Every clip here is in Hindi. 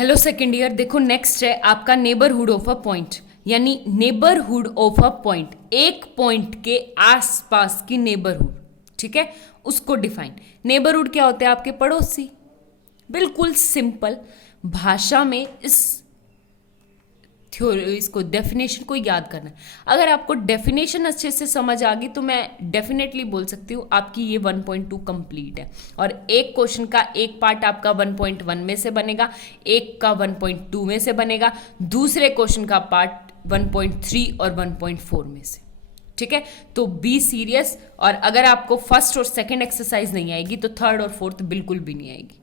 हेलो सेकेंड ईयर, देखो नेक्स्ट है आपका नेबरहुड ऑफ अ पॉइंट, यानी नेबरहुड ऑफ अ पॉइंट, एक पॉइंट के आसपास की नेबरहुड। ठीक है, उसको डिफाइन। नेबरहुड क्या होते हैं? आपके पड़ोसी। बिल्कुल सिंपल भाषा में इस थ्योरी, इसको डेफिनेशन को याद करना है। अगर आपको डेफिनेशन अच्छे से समझ आ गई तो मैं डेफिनेटली बोल सकती हूँ आपकी ये 1.2 कंप्लीट है। और एक क्वेश्चन का एक पार्ट आपका 1.1 में से बनेगा, एक का 1.2 में से बनेगा, दूसरे क्वेश्चन का पार्ट 1.3 और 1.4 में से। ठीक है, तो बी सीरियस। और अगर आपको फर्स्ट और सेकंड एक्सरसाइज नहीं आएगी तो थर्ड और फोर्थ बिल्कुल भी नहीं आएगी।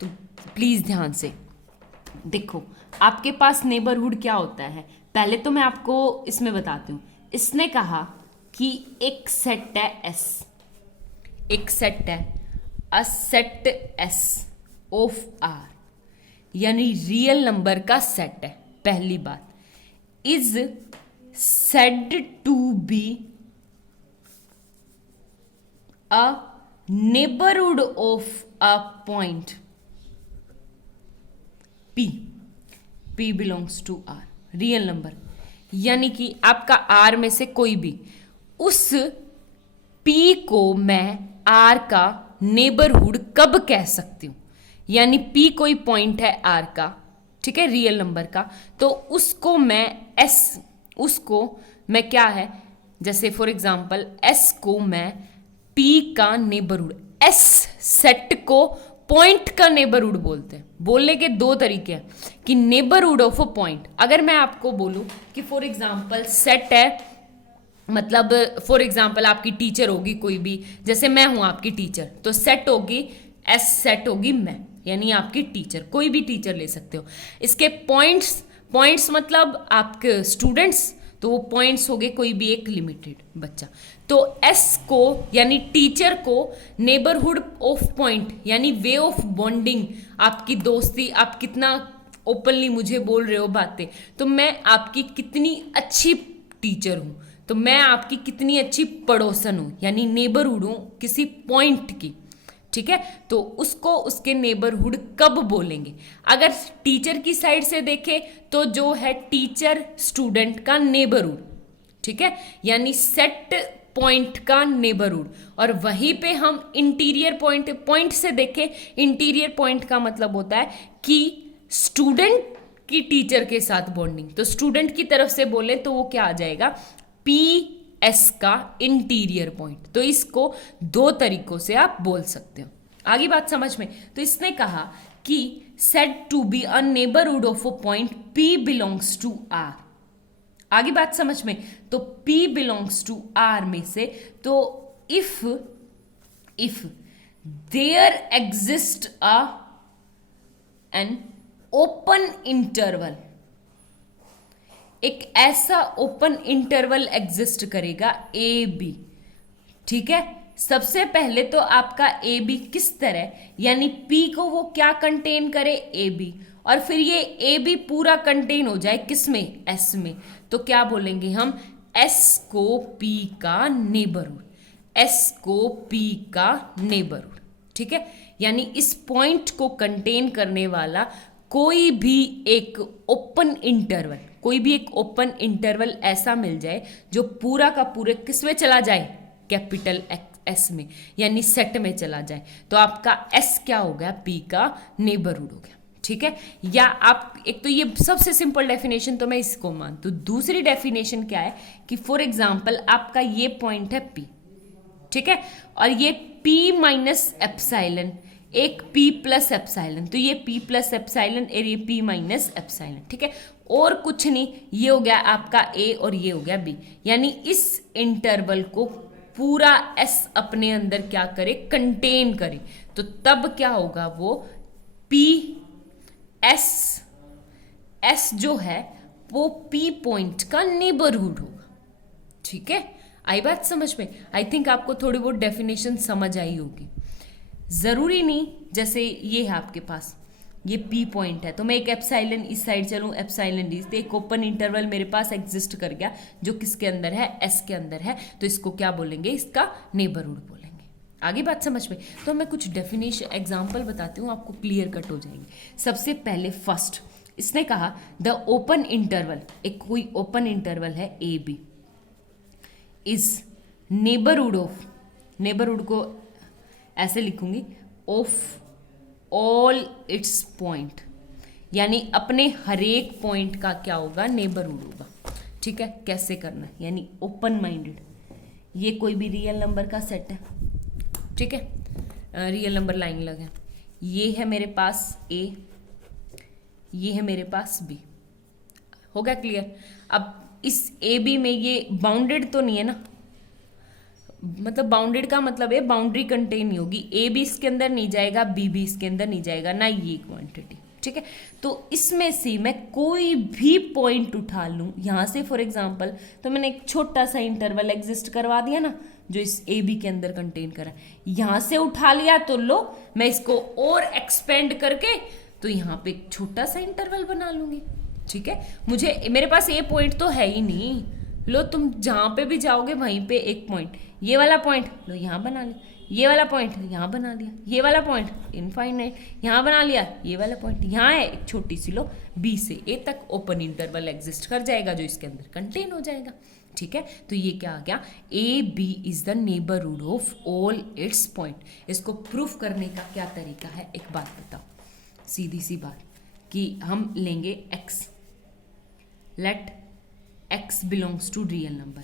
तो प्लीज ध्यान से देखो, आपके पास नेबरहुड क्या होता है पहले तो मैं आपको इसमें बताती हूँ। इसने कहा कि एक सेट है एस, एक सेट है a set S of R, यानी रियल नंबर का सेट है। पहली बात, is said to be a neighbourhood of a point P, P belongs to R, real number. यानी कि आपका R में से कोई भी, उस P को मैं R का नेबरहुड कब कह सकती हूँ? यानी P कोई पॉइंट है R का, ठीक है, रियल नंबर का, तो उसको मैं S, उसको मैं क्या है, जैसे फॉर एग्जांपल S को मैं P का नेबरहुड, S सेट को पॉइंट का नेबरहुड बोलते हैं। बोलने के दो तरीके हैं कि नेबरहुड ऑफ अ पॉइंट। अगर मैं आपको बोलूं कि फॉर एग्जांपल सेट है, मतलब फॉर एग्जांपल आपकी टीचर होगी कोई भी, जैसे मैं हूं आपकी टीचर, तो सेट होगी एस, सेट होगी मैं, यानी आपकी टीचर, कोई भी टीचर ले सकते हो। इसके पॉइंट्स, पॉइंट्स मतलब आपके स्टूडेंट्स, तो वो पॉइंट्स हो गए कोई भी एक लिमिटेड बच्चा। तो एस को यानी टीचर को नेबरहुड ऑफ पॉइंट, यानी वे ऑफ बॉन्डिंग, आपकी दोस्ती, आप कितना ओपनली मुझे बोल रहे हो बातें, तो मैं आपकी कितनी अच्छी टीचर हूं, तो मैं आपकी कितनी अच्छी पड़ोसन हूं, यानी नेबरहुड हूं किसी पॉइंट की। ठीक है, तो उसको उसके नेबरहुड कब बोलेंगे? अगर टीचर की साइड से देखें तो जो है टीचर स्टूडेंट का नेबरहुड, ठीक है, यानी सेट पॉइंट का नेबरहुड। और वहीं पे हम इंटीरियर पॉइंट, पॉइंट से देखें, इंटीरियर पॉइंट का मतलब होता है कि स्टूडेंट की टीचर के साथ बॉन्डिंग, तो स्टूडेंट की तरफ से बोले तो वो क्या आ जाएगा, पी एस का इंटीरियर पॉइंट। तो इसको दो तरीकों से आप बोल सकते हो। आगे बात समझ में? तो इसने कहा कि said to be a neighbourhood of a point P belongs to R। आगे बात समझ में? तो P बिलोंग्स टू R में से, तो if there exist an open interval, एक ऐसा ओपन इंटरवल एग्जिस्ट करेगा ए बी। ठीक है, सबसे पहले तो आपका ए बी किस तरह, यानी पी को वो क्या कंटेन करे, ए बी, और फिर ये ए बी पूरा कंटेन हो जाए किस में, एस में, तो क्या बोलेंगे हम, एस को पी का नेबरहुड, एस को पी का नेबरहुड। ठीक है, यानी इस पॉइंट को कंटेन करने वाला कोई भी एक ओपन इंटरवल, कोई भी एक ओपन इंटरवल ऐसा मिल जाए जो पूरा का पूरे किस में चला जाए, कैपिटल एस में, यानी सेट में चला जाए, तो आपका एस क्या हो गया, पी का नेबरहुड हो गया। ठीक है, या आप एक तो ये सबसे सिंपल डेफिनेशन तो मैं इसको मानती हूँ। दूसरी डेफिनेशन क्या है कि फॉर एग्जाम्पल आपका ये पॉइंट है पी, ठीक है, और ये पी माइनस एप्साइलन, एक P प्लस एप्साइलन, तो ये P प्लस एप्साइलन और ये P माइनस एप्साइलन। ठीक है, और कुछ नहीं, ये हो गया आपका A और ये हो गया B, यानी इस इंटरवल को पूरा S अपने अंदर क्या करे, कंटेन करे, तो तब क्या होगा, वो P S जो है वो P पॉइंट का नेबरहुड होगा। ठीक है, आई बात समझ में? आई थिंक आपको थोड़ी बहुत डेफिनेशन समझ आई होगी। जरूरी नहीं, जैसे ये है आपके पास, ये P पॉइंट है, तो मैं एक एप्साइलन इस साइड चलूँ, एप्साइलन डी, तो एक ओपन इंटरवल मेरे पास एग्जिस्ट कर गया जो किसके अंदर है, S के अंदर है, तो इसको क्या बोलेंगे, इसका नेबरहुड बोलेंगे। आगे बात समझ में? तो मैं कुछ डेफिनेशन एग्जांपल बताती हूँ, आपको क्लियर कट हो जाएंगे। सबसे पहले फर्स्ट इसने कहा द ओपन इंटरवल, एक कोई ओपन इंटरवल है a b, is neighbourhood of, neighbourhood को ऐसे लिखूंगी, ऑफ ऑल इट्स पॉइंट, यानी अपने हरेक पॉइंट का क्या होगा, नेबरहुड होगा। ठीक है, कैसे करना है, यानी ओपन माइंडेड, ये कोई भी रियल नंबर का सेट है, ठीक है, रियल नंबर लाइन लगे, ये है मेरे पास ए, ये है मेरे पास बी, हो गया क्लियर? अब इस ए बी में ये बाउंडेड तो नहीं है ना, मतलब बाउंडेड का मतलब है बाउंड्री कंटेन नहीं होगी, ए भी इसके अंदर नहीं जाएगा, बी भी इसके अंदर नहीं जाएगा, ना ये क्वांटिटी, ठीक है। तो इसमें से मैं कोई भी पॉइंट उठा लूं यहां से, फॉर एग्जांपल, तो मैंने एक छोटा सा इंटरवल एग्जिस्ट करवा दिया ना, जो इस ए बी के अंदर कंटेन करा, यहां से उठा लिया, तो लो मैं इसको और एक्सपेंड करके तो यहाँ पे एक छोटा सा इंटरवल बना लूंगी, ठीक है। मुझे, मेरे पास ए पॉइंट तो है ही नहीं, लो तुम जहां पे भी जाओगे वहीं पे एक पॉइंट, ये वाला पॉइंट लो यहाँ बना लिया, ये वाला पॉइंट यहाँ बना लिया, ये वाला पॉइंट इनफाइनाइट यहाँ बना लिया, ये वाला पॉइंट यहाँ है, एक छोटी सी लो बी से ए तक ओपन इंटरवल एग्जिस्ट कर जाएगा जो इसके अंदर कंटेन हो जाएगा, ठीक है। तो ये क्या आ गया, a b is the neighbourhood of all its point. इसको प्रूफ करने का क्या तरीका है, एक बात बताओ, सीधी सी बात, कि हम लेंगे x, let x belongs to real number.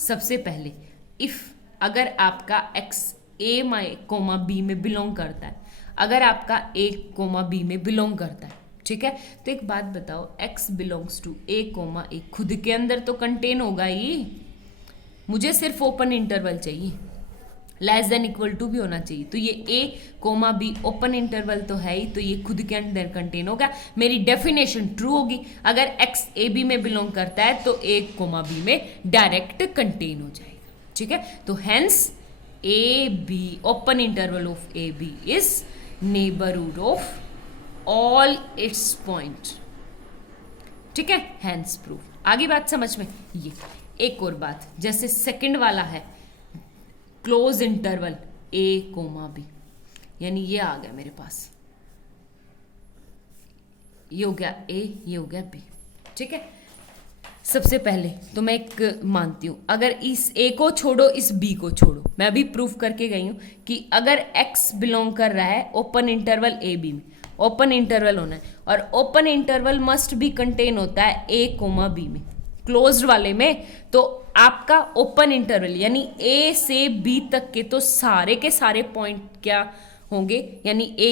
सबसे पहले इफ अगर आपका x a कोमा b में बिलोंग करता है, अगर आपका a कोमा b में बिलोंग करता है, ठीक है, तो एक बात बताओ, x belongs to a comma a खुद के अंदर तो कंटेन होगा ही, मुझे सिर्फ ओपन इंटरवल चाहिए, लेस देन इक्वल टू भी होना चाहिए, तो ये a comma b open interval तो है ही, तो ये खुद के अंदर कंटेन होगा, मेरी डेफिनेशन ट्रू होगी। अगर x a b में बिलोंग करता है तो a कोमा b में डायरेक्ट कंटेन हो जाएगा, ठीक है। तो hence a b, open interval of a b is neighbourhood of all its point, ठीक है, हेंस प्रूफ। आगे बात समझ में? ये एक और बात, जैसे सेकंड वाला है क्लोज इंटरवल ए कोमा बी, यानी ये आ गया मेरे पास, ये हो गया ए, ये हो गया बी, ठीक है। सबसे पहले तो मैं एक मानती हूं, अगर इस ए को छोड़ो, इस बी को छोड़ो, मैं अभी प्रूफ करके गई हूं कि अगर एक्स बिलोंग कर रहा है ओपन इंटरवल ए बी में, ओपन इंटरवल होना है, और ओपन इंटरवल मस्ट भी कंटेन होता है ए कोमा बी में, क्लोज्ड वाले में, तो आपका ओपन इंटरवल यानी ए से बी तक के तो सारे के सारे पॉइंट क्या होंगे, यानी ए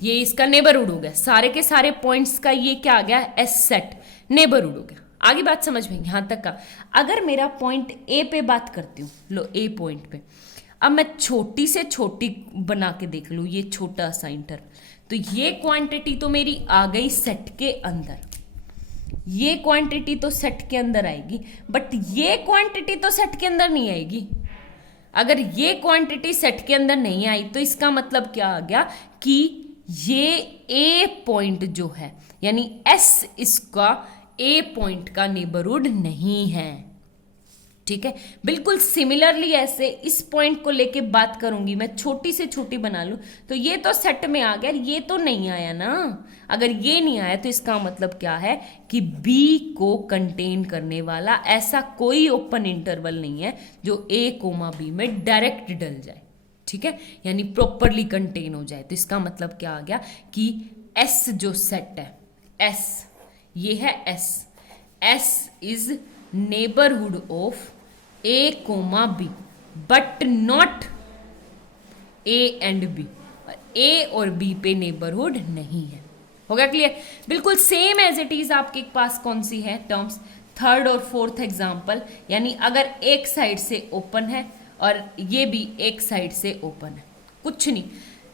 ये इसका नेबरहुड हो गया, सारे के सारे पॉइंट्स का ये क्या आ गया, एस सेट नेबरहुड हो गया। आगे बात समझ में, यहां तक का। अगर मेरा पॉइंट ए पे बात करती हूँ, लो ए पॉइंट पे, अब मैं छोटी से छोटी बना के देख लूँ, ये छोटा सा इंटरवल, तो ये क्वांटिटी तो मेरी आ गई सेट के अंदर, ये क्वांटिटी तो सेट के अंदर आएगी, बट ये क्वांटिटी तो सेट के अंदर नहीं आएगी। अगर ये क्वांटिटी सेट के अंदर नहीं आई तो इसका मतलब क्या आ गया कि ये ए पॉइंट जो है, यानी एस इसका ए पॉइंट का नेबरहुड नहीं है, ठीक है। बिल्कुल सिमिलरली ऐसे इस पॉइंट को लेके बात करूंगी मैं, छोटी से छोटी बना लूं, तो ये तो सेट में आ गया, ये तो नहीं आया ना। अगर ये नहीं आया तो इसका मतलब क्या है कि बी को कंटेन करने वाला ऐसा कोई ओपन इंटरवल नहीं है जो ए कोमा बी में डायरेक्ट डल जाए, ठीक है, यानी प्रॉपरली कंटेन हो जाए। तो इसका मतलब क्या आ गया कि एस जो सेट है, एस ये है S is neighbourhood of a comma b but not a and b, a और बी पे नेबरहुड नहीं है। हो गया क्लियर? बिल्कुल सेम एज इट इज आपके पास कौन सी है टर्म्स, थर्ड और फोर्थ एग्जाम्पल, यानी अगर एक साइड से ओपन है और ये भी एक साइड से ओपन है, कुछ नहीं।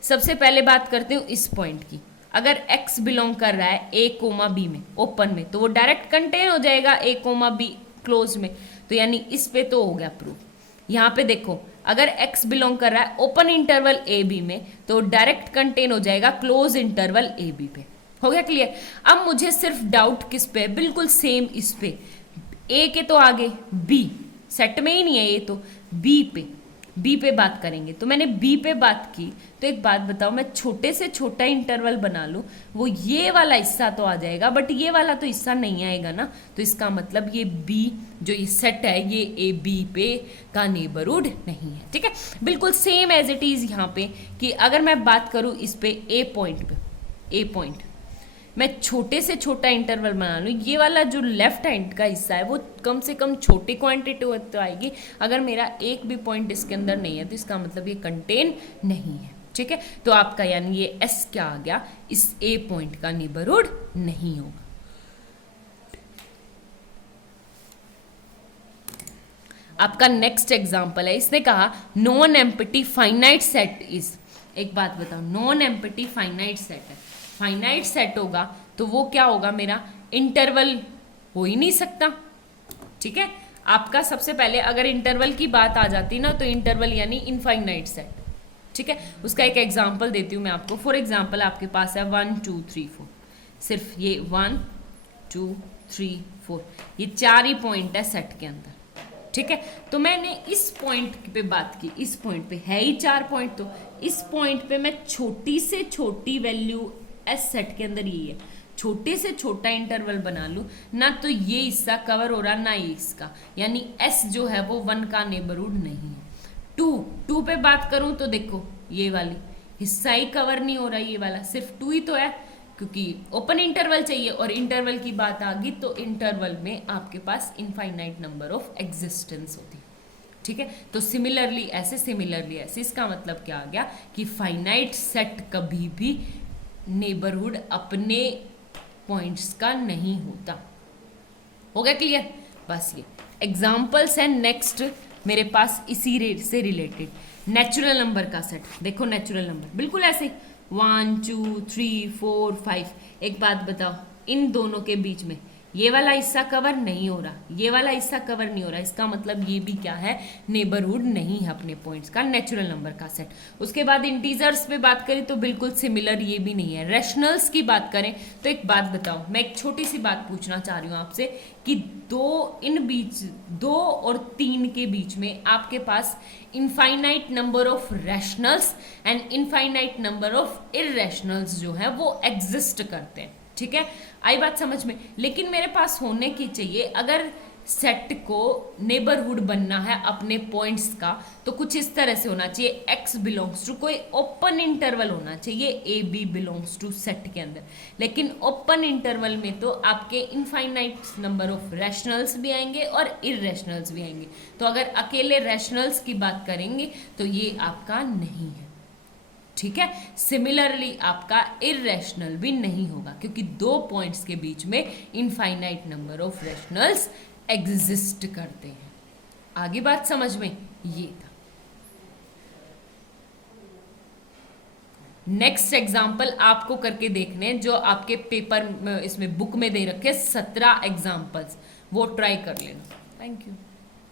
सबसे पहले बात करते हूँ इस पॉइंट की, अगर x बिलोंग कर रहा है ए कोमा बी में ओपन में, तो वो डायरेक्ट कंटेन हो जाएगा ए कोमा बी क्लोज में, तो यानी इस पे तो हो गया प्रूफ। यहाँ पे देखो, अगर x बिलोंग कर रहा है ओपन इंटरवल ए बी में, तो डायरेक्ट कंटेन हो जाएगा क्लोज इंटरवल ए बी पे। हो गया क्लियर? अब मुझे सिर्फ डाउट किस पे, बिल्कुल सेम इस पे, ए के तो आगे बी सेट में ही नहीं है, ये तो बी पे, बी पे बात करेंगे। तो मैंने बी पे बात की, तो एक बात बताओ, मैं छोटे से छोटा इंटरवल बना लूँ, वो ये वाला हिस्सा तो आ जाएगा, बट ये वाला तो हिस्सा नहीं आएगा ना। तो इसका मतलब ये बी जो ये सेट है, ये ए बी पे का नेबरहुड नहीं है। ठीक है, बिल्कुल सेम एज इट इज यहाँ पे कि अगर मैं बात करूँ इस पे ए पॉइंट पे, ए पॉइंट मैं छोटे से छोटा इंटरवल बना लूँ, ये वाला जो लेफ्ट हैंड का हिस्सा है वो कम से कम छोटी क्वांटिटी तो आएगी। अगर मेरा एक भी पॉइंट इसके अंदर नहीं है तो इसका मतलब ये कंटेन नहीं है। ठीक है, तो आपका यानी ये एस क्या आ गया, इस ए पॉइंट का नेबरहुड नहीं होगा। आपका नेक्स्ट एग्जाम्पल है, इसने कहा non empty finite set is, एक बात बताओ, नॉन एम्प्टी फाइनाइट सेट है, फाइनाइट सेट होगा तो वो क्या होगा, मेरा इंटरवल हो ही नहीं सकता। ठीक है, आपका सबसे पहले अगर इंटरवल की बात आ जाती ना तो इंटरवल यानी इनफाइनाइट सेट। ठीक है, उसका एक एग्जांपल देती हूँ मैं आपको। फॉर एग्जांपल आपके पास है 1 2 3 4, सिर्फ ये 1 2 3 4 ये 4 ही पॉइंट है सेट के अंदर। ठीक है, तो मैंने इस पॉइंट पे बात की, इस पॉइंट पे है ही 4 पॉइंट, तो इस पॉइंट पे मैं छोटी से छोटी वैल्यू एस सेट के अंदर यही है, छोटे से छोटा इंटरवल बना लूँ ना, तो ये हिस्सा कवर हो रहा ना ये इसका, यानी एस जो है वो 1 का नेबरहुड नहीं है। 2 पे बात करूँ तो देखो ये वाली हिस्सा ही कवर नहीं हो रहा, ये वाला सिर्फ 2 ही तो है, क्योंकि ओपन इंटरवल चाहिए और इंटरवल की बात आ गई तो इंटरवल में आपके पास इनफाइनाइट नंबर ऑफ एग्जिस्टेंस होती है। ठीक है, तो सिमिलरली ऐसे, इसका मतलब क्या आ गया कि फाइनाइट सेट कभी भी नेबरहुड अपने पॉइंट्स का नहीं होता। हो गया क्लियर? बस ये एग्जाम्पल्स हैं। नेक्स्ट मेरे पास इसी रेट से रिलेटेड नेचुरल नंबर का सेट। देखो नेचुरल नंबर बिल्कुल ऐसे 1 2 3 4 5। एक बात बताओ, इन दोनों के बीच में ये वाला हिस्सा कवर नहीं हो रहा, ये वाला हिस्सा कवर नहीं हो रहा, इसका मतलब ये भी क्या है, नेबरहुड नहीं है अपने पॉइंट्स का, नेचुरल नंबर का सेट। उसके बाद इंटीजर्स पे बात करें तो बिल्कुल सिमिलर, ये भी नहीं है। रैशनल्स की बात करें तो एक बात बताओ, मैं एक छोटी सी बात पूछना चाह रही हूँ आपसे कि 2 और 3 के बीच में आपके पास infinite number of rationals and infinite number of irrationals जो है वो एग्जिस्ट करते हैं। ठीक है, आई बात समझ में? लेकिन मेरे पास होने की चाहिए, अगर सेट को नेबरहुड बनना है अपने पॉइंट्स का तो कुछ इस तरह से होना चाहिए, x बिलोंग्स टू कोई ओपन इंटरवल होना चाहिए, a b belongs to set के अंदर। लेकिन ओपन इंटरवल में तो आपके इनफाइनाइट नंबर ऑफ रैशनल्स भी आएंगे और इररेशनल्स भी आएंगे। तो अगर अकेले रैशनल्स की बात करेंगे तो ये आपका नहीं है। ठीक है, सिमिलरली आपका इररेशनल भी नहीं होगा क्योंकि 2 पॉइंट्स के बीच में infinite number of rationals exist करते हैं। आगे बात समझ में? ये था। नेक्स्ट एग्जाम्पल आपको करके देखने, जो आपके पेपर इसमें बुक में दे रखे 17 एग्जाम्पल्स, वो ट्राई कर लेना। Thank you.